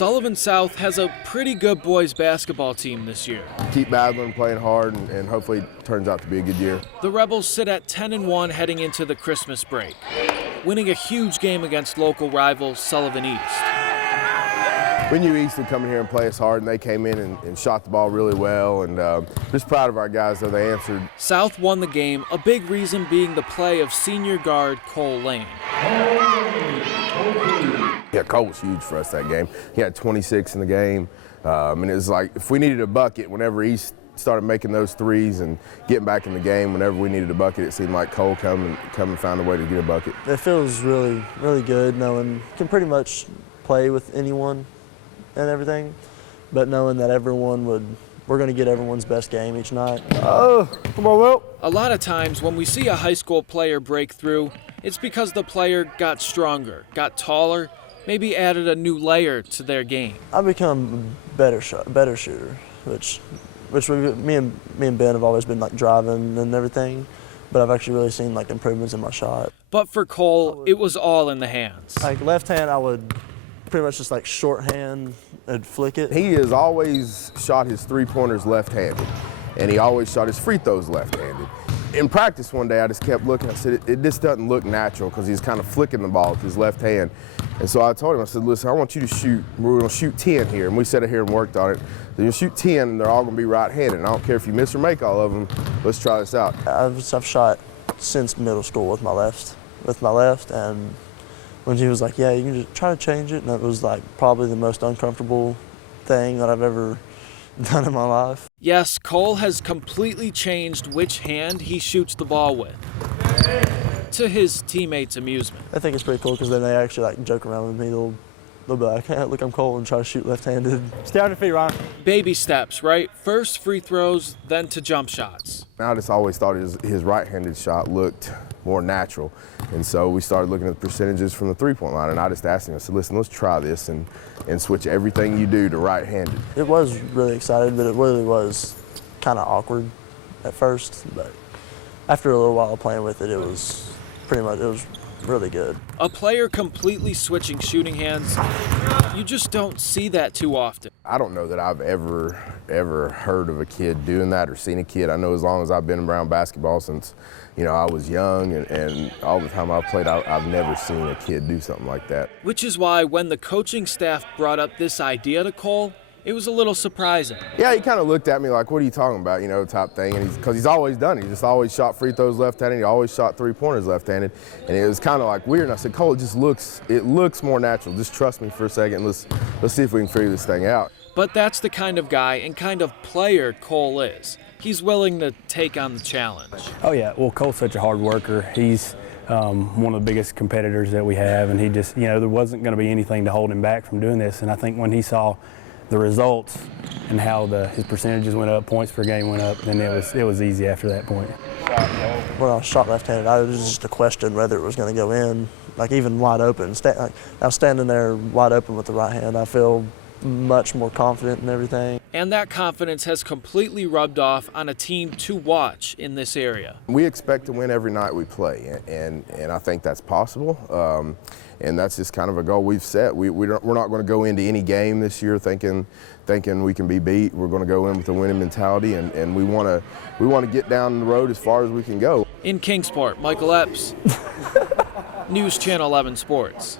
Sullivan South has a pretty good boys basketball team this year. Keep battling, playing hard, and hopefully it turns out to be a good year. The Rebels sit at 10-1 heading into the Christmas break, winning a huge game against local rival Sullivan East. We knew East would come in here and play us hard, and they came in and shot the ball really well, and just proud of our guys, though they answered. South won the game, a big reason being the play of senior guard Cole Layne. Yeah, Cole was huge for us that game. He had 26 in the game, and it was like if we needed a bucket, whenever East started making those threes and getting back in the game, whenever we needed a bucket, it seemed like Cole come and found a way to get a bucket. It feels really, really good knowing you can pretty much play with anyone and everything, but knowing that we're going to get everyone's best game each night. Oh, come on, Will. A lot of times when we see a high school player break through, it's because the player got stronger, got taller, maybe added a new layer to their game. I've become a better shooter, which me and Ben have always been like driving and everything, but I've actually really seen like improvements in my shot. But for Cole, it was all in the hands. Like left hand, I would pretty much just like shorthand and flick it. He has always shot his three-pointers left-handed, and he always shot his free throws left-handed. In practice one day, I just kept looking. I said, it just doesn't look natural because he's kind of flicking the ball with his left hand. And so I told him, I said, listen, I want you to shoot. We're going to shoot 10 here. And we sat here and worked on it. So you shoot 10, and they're all going to be right-handed. And I don't care if you miss or make all of them. Let's try this out. I've shot since middle school with my left. And when he was like, yeah, you can just try to change it. And it was like probably the most uncomfortable thing that I've ever done in my life. Yes, Cole has completely changed which hand he shoots the ball with, to his teammates' amusement. I think it's pretty cool because then they actually like joke around with me. They'll be like, hey, look, I'm Cole, and try to shoot left-handed. Stay on your feet, Ryan. Baby steps, right? First free throws, then to jump shots. I just always thought his right-handed shot looked more natural. And so we started looking at the percentages from the three-point line, and I just asked him, I said, listen, let's try this and switch everything you do to right-handed. It was really exciting, but it really was kind of awkward at first. But after a little while playing with it, it was really good. A player completely switching shooting hands, you just don't see that too often. I don't know that I've ever heard of a kid doing that or seen a kid. I know as long as I've been around basketball since, I was young and all the time I've played, I've never seen a kid do something like that. Which is why when the coaching staff brought up this idea to Cole, it was a little surprising. Yeah, he kind of looked at me like, what are you talking about, type thing. And because he's always done it. He just always shot free throws left-handed. He always shot three-pointers left-handed. And it was kind of like weird. And I said, Cole, it looks more natural. Just trust me for a second. Let's see if we can figure this thing out. But that's the kind of guy and kind of player Cole is. He's willing to take on the challenge. Oh, yeah. Well, Cole's such a hard worker. He's one of the biggest competitors that we have. And he just, there wasn't going to be anything to hold him back from doing this. And I think when he saw the results and how his percentages went up, points per game went up, then it was easy after that point. When I was shot left-handed, it was just a question whether it was going to go in, like even wide open. I was standing there wide open with the right hand. I feel much more confident in everything. And that confidence has completely rubbed off on a team to watch in this area. We expect to win every night we play, and I think that's possible. And that's just kind of a goal we've set. We're not going to go into any game this year thinking we can be beat. We're going to go in with a winning mentality, and we want to get down the road as far as we can go. In Kingsport, Michael Epps, News Channel 11 Sports.